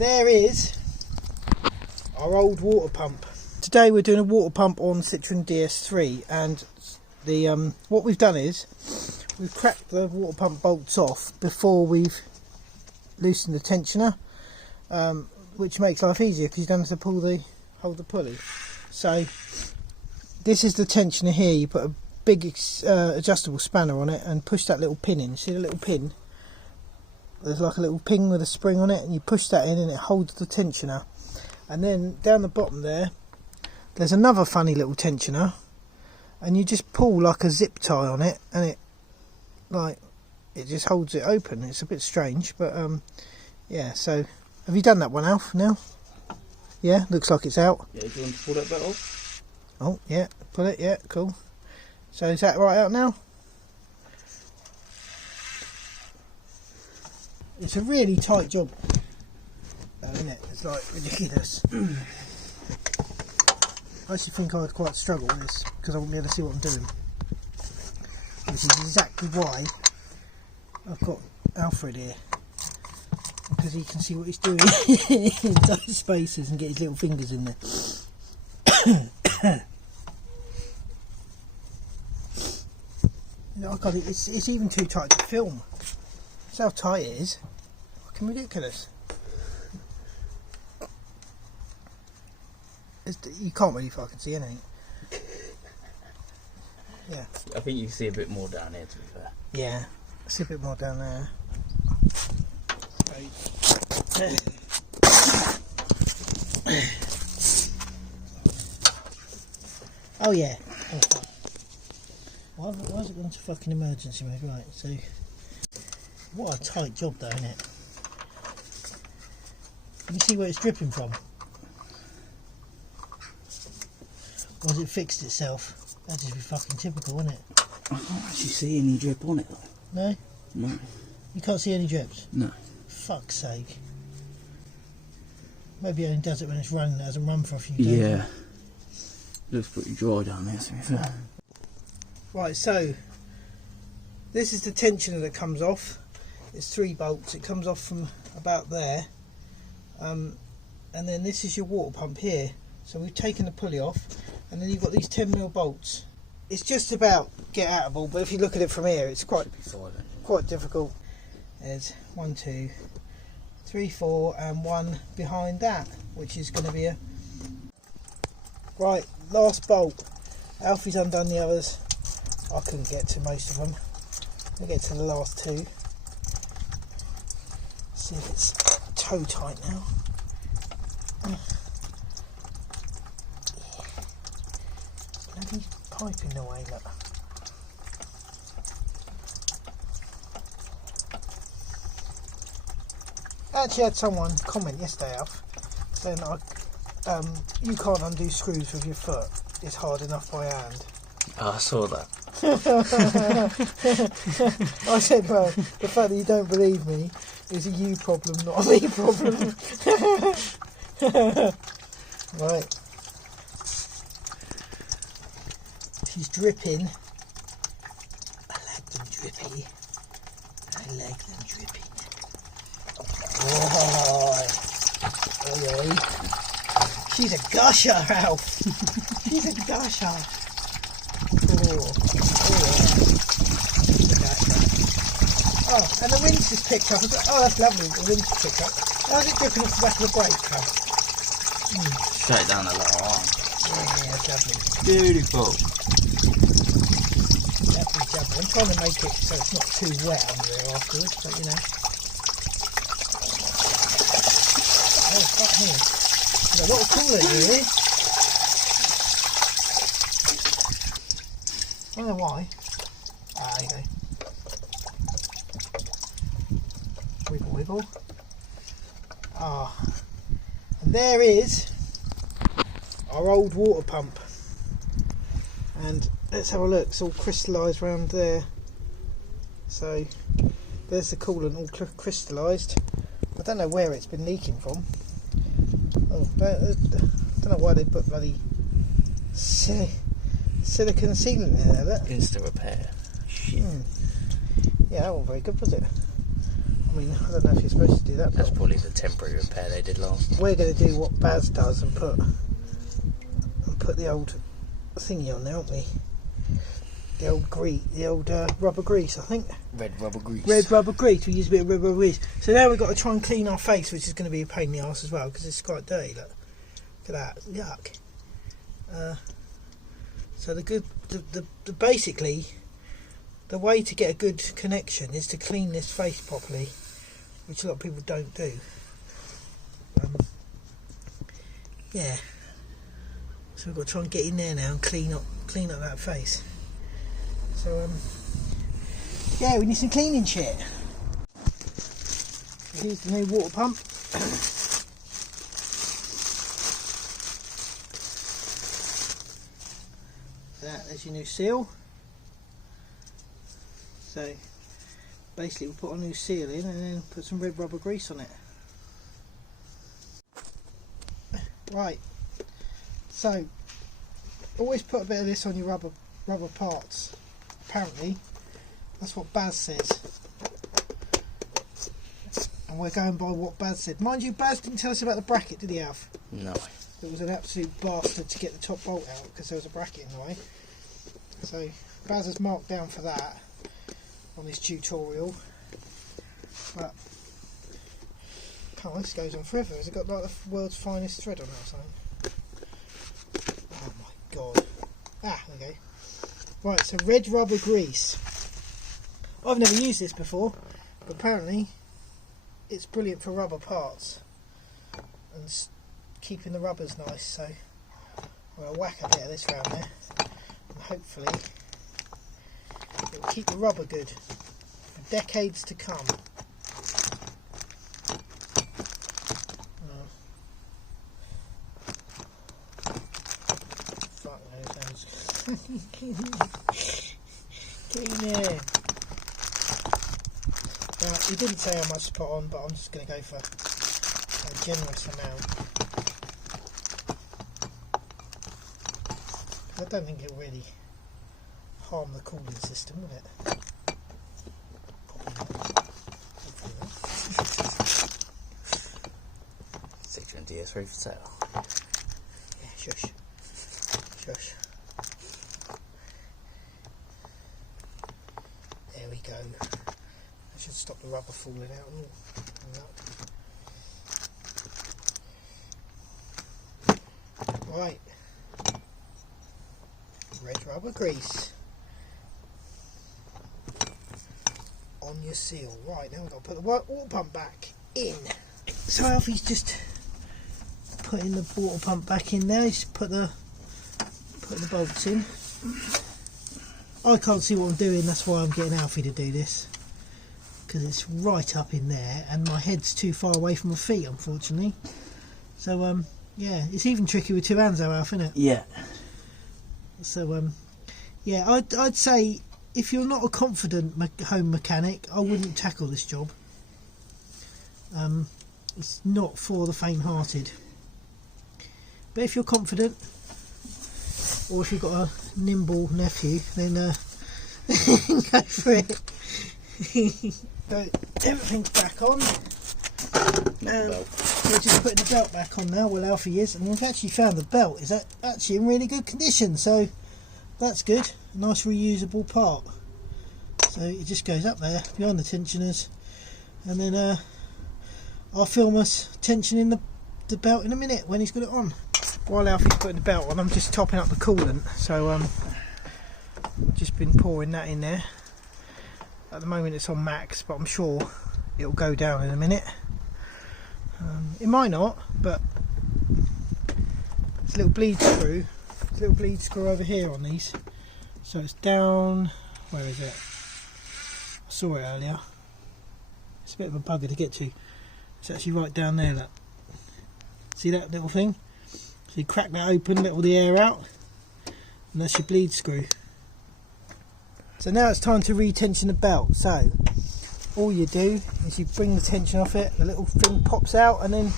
there is our old water pump. Today we're doing a water pump on Citroen DS3, and the what we've done is we've cracked the water pump bolts off before we've loosened the tensioner, which makes life easier because you don't have to hold the pulley. So this is the tensioner here. You put a big adjustable spanner on it and push that little pin in. See the little pin? There's like a little pin with a spring on it, and you push that in and it holds the tensioner. And then down the bottom there's another funny little tensioner, and you just pull like a zip tie on it, and it just holds it open. It's a bit strange, but yeah. So have you done that one, Alf? Now? Yeah, looks like it's out. Yeah, do you want to pull that bit off? Oh yeah, pull it. Yeah, cool. So is that right out now? It's a really tight job, isn't it? It's like ridiculous. I actually think I'd quite struggle with this because I wouldn't be able to see what I'm doing. Which is exactly why I've got Alfred here, because he can see what he's doing in tight spaces and get his little fingers in there. Oh God, it's even too tight to film. That's how tight it is. Fucking ridiculous. You can't really fucking see anything. Yeah. I think you can see a bit more down here, to be fair. Yeah, see a bit more down there. Oh yeah. Why has it gone to fucking emergency mode? Right, so what a tight job though, isn't it? Can you see where it's dripping from? Or has it fixed itself? That'd just be fucking typical, wouldn't it? I can't actually see any drip on it though. No? No. You can't see any drips? No. Fuck's sake. Maybe it only does it when it's running. It hasn't run for a few days. Yeah. Looks pretty dry down there, to be fair. Right, so this is the tensioner that comes off. It's 3 bolts. It comes off from about there. And then this is your water pump here. So we've taken the pulley off, and then you've got these 10mm bolts. It's just about get outable, but if you look at it from here, it's quite difficult. There's 1, 2, 3, 4, and 1 behind that, which is going to be a... Right, last bolt. Alfie's undone the others. I couldn't get to most of them. We'll get to the last 2. See if it's toe tight now. Bloody pipe in the way, look. I actually had someone comment yesterday, Alf, saying you can't undo screws with your foot. It's hard enough by hand. Oh, I saw that. I said, well, the fact that you don't believe me is a you problem, not a me problem. Right. She's dripping. I like them drippy. I like them dripping. Oh, oi. She's a gusher, Alf. She's a gusher. Oh, and the wind's just picked up. Oh, that's lovely. The wind's picked up. How's it dripping off the back of the brake pad? Straight down the lower arm. Yeah, that's lovely. Beautiful. Lovely, lovely. I'm trying to make it so it's not too wet under there afterwards, but you know. Oh, fuck me. There's a lot of coolant here. I don't know why. Ah, there you go. Wiggle, wiggle. Ah. And there is our old water pump. And let's have a look. It's all crystallised around there. So there's the coolant all crystallised. I don't know where it's been leaking from. Oh, I don't know why they put bloody silicone sealant in there. Insta repair. Shit. Yeah, that wasn't very good, was it? I mean, I don't know if you're supposed to do that. That's probably the temporary repair they did last. We're going to do what Baz does and put the old thingy on there, aren't we? The old rubber grease, I think. Red rubber grease. Red rubber grease. We use a bit of red rubber grease. So now we've got to try and clean our face, which is going to be a pain in the arse as well because it's quite dirty. Look at that. Yuck. So basically the way to get a good connection is to clean this face properly, which a lot of people don't do. Yeah. So we've got to try and get in there now and clean up that face. So yeah, we need some cleaning shit. So here's the new water pump. There's your new seal. So basically we'll put a new seal in and then put some red rubber grease on it. Right, so always put a bit of this on your rubber parts. Apparently that's what Baz says, and we're going by what Baz said. Mind you, Baz didn't tell us about the bracket, did he, Alf? No. It was an absolute bastard to get the top bolt out because there was a bracket in the way. So Baz has marked down for that on his tutorial. But come on, this goes on forever. Has it got like the world's finest thread on it or something? Oh my god. Ah, there we go. Right, so red rubber grease. I've never used this before, but apparently it's brilliant for rubber parts and keeping the rubbers nice. So I'm going to whack a bit of this around there and hopefully it will keep the rubber good for decades to come. Fuck those. Get in there. Right, he didn't say how much to put on, but I'm just going to go for a generous amount. I don't think it'll really harm the cooling system, will it? Probably not. Hopefully not. Citroen DS3 for sale. Yeah, shush. Shush. There we go. That should stop the rubber falling out and all. Right. Red rubber grease on your seal. Right, now we've got to put the water pump back in. So Alfie's just putting the water pump back in now. He's putting the bolts in. I can't see what I'm doing, that's why I'm getting Alfie to do this, because it's right up in there and my head's too far away from my feet, unfortunately. So yeah, it's even tricky with two hands though, Alf, isn't it? Yeah. So yeah, I'd say if you're not a confident home mechanic, I wouldn't tackle this job. It's not for the faint-hearted. But if you're confident, or if you've got a nimble nephew, then go for it. So everything's back on. We're just putting the belt back on now, well Alfie is, and we've actually found the belt is actually in really good condition, so that's good. A nice reusable part. So it just goes up there behind the tensioners, and then I'll film us tensioning the belt in a minute when he's got it on. While Alfie's putting the belt on, I'm just topping up the coolant, so just been pouring that in there. At the moment it's on max, but I'm sure it'll go down in a minute. It might not, but there's a little bleed screw. There's a little bleed screw over here on these. So it's down, where is it? I saw it earlier. It's a bit of a bugger to get to. It's actually right down there, look. See that little thing? So you crack that open, let all the air out, and that's your bleed screw. So now it's time to re-tension the belt. So all you do is you bring the tension off it, the little thing pops out, and then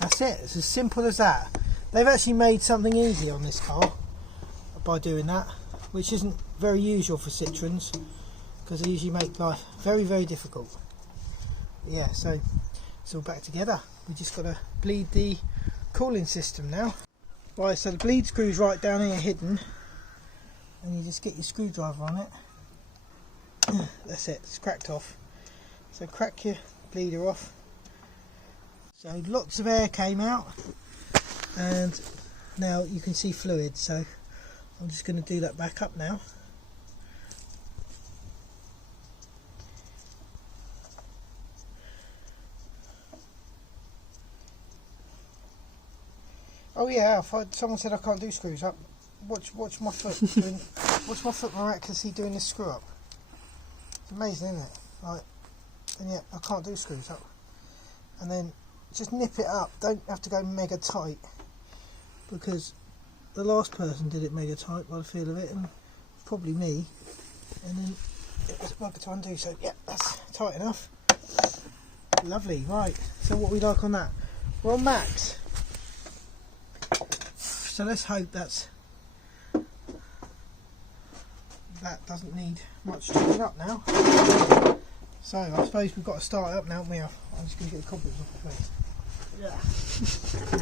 that's it. It's as simple as that. They've actually made something easy on this car by doing that, which isn't very usual for Citroens, because they usually make life very, very difficult. yeah, so it's all back together. We just got to bleed the cooling system now. Right, so the bleed screw's right down here hidden, and you just get your screwdriver on it. That's it, it's cracked off. So crack your bleeder off. So lots of air came out, and now you can see fluid, so I'm just going to do that back up now. Oh yeah, someone said I can't do screws up. Watch my foot doing, watch my foot miraculously doing this screw up. It's amazing, isn't it? Like, and yet I can't do screws up. And then just nip it up. Don't have to go mega tight, because the last person did it mega tight by the feel of it, and probably me. And then it was bugger to undo. So yeah, that's tight enough. Lovely. Right. So what we like on that? We're on max. So let's hope that doesn't need much tuning up now. So I suppose we've got to start it up now, haven't we? I'm just going to get the cobwebs off the face. Yeah.